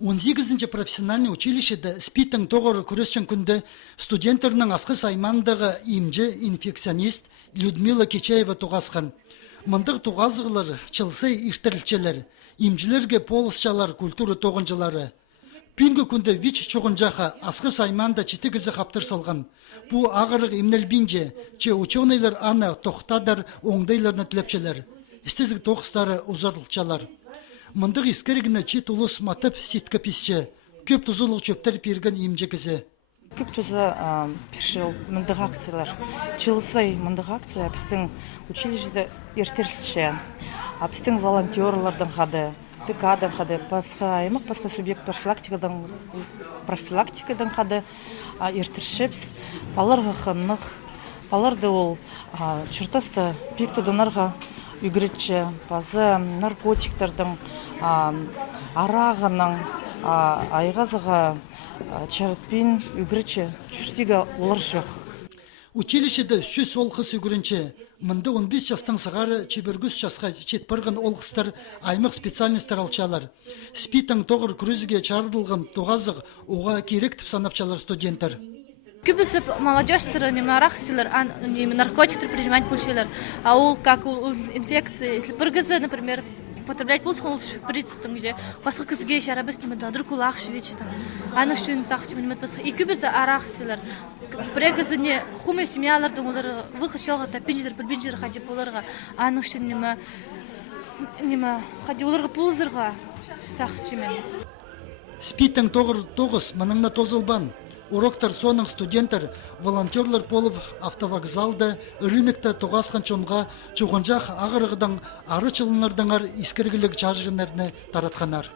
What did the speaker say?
18-ші профессиональный училищеде спитің тоғыр күресшін күнді студенттерінің асқы саймандағы имжі инфекционист Людмила Кечаева туғасқан. Мындық туғазығылар чылсай иштірілчелер, имжілерге полысчалар культура тоғынжылары. Пүнгі күнді вич чоғынжаға асқы сайманда читігізі қаптыр салған. Бұ ағырық имнелбинже, че ученыйлар ана тоқтадар оңдайларны тілепчелер. Істезік тоқыстары ұзарлықчалар. Мындық искерігіні чет ұлыс матып сеткі пісче, көп тұзылық чөптер перген емжекізі. Көп тұзы пішіл мындық акциялар. Чылсай мындық акция біздің училищеде ертерлікше. Біздің волонтерлардың қады, ТК-дан қады, аймақ басқа субъект профилактикадан қады ертіршіпс, баларға қынық, баларды ол чұртасты пек тұдынарға үгіретші, базы наркотиктердің, арағының, айғазыға чарытпен үгіретші, чүштігі олар жоқ. Училищеде сөз олқыс үгірінче, мұнды 15 жастың сығары чебіргіз жасқа четпіргін олқыстар аймақ специалистер алчалар. Спитің тоғыр күрізге чарылған тоғазық оға керек санапчалар студенттер. Көбісі молодежь наркотиктер принимать пульшелер, а ол как инфекция, если біргізі, например, потреблять болсын, ол шприцтің где басқа кізге шарабыз немеді, друкул ақшы вечтің, аны үшін сақшы менемет басқа. И көбісі арақсылар, біргізіне хуме семьялардың олар выхы шоғы тапенжер, білбенжер қадеп оларға, аны үшін неме қадеп оларға пулзырға сақшы мен. Спитің тоғыз мұныңна тозылбан. Уроктар соның студенттер, волонтерлар болып автовокзалда, рынокта тоғасқан чонға, чуғынжақ ағырығыдан ары чылынырдыңар искергілік жажырынарыны таратқанар.